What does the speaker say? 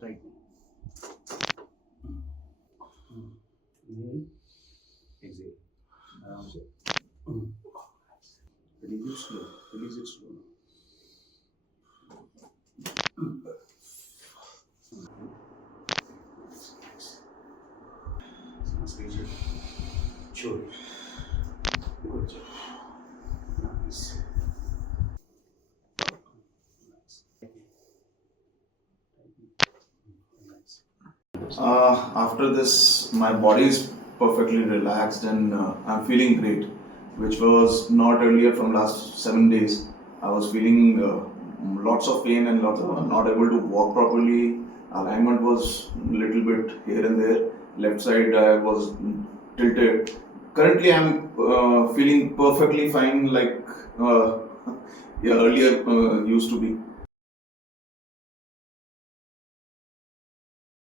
tighten. Inhale, exhale. Aram se. Release it slow. Release it slow. Squeeze it. Chew it. Good job. Nice. After this, my body is perfectly relaxed and I'm feeling great, which was not earlier from last 7 days. I was feeling lots of pain and lots of not able to walk properly. Alignment was little bit here and there. Left side I was tilted. Currently, I'm feeling perfectly fine, like yeah, earlier used to be.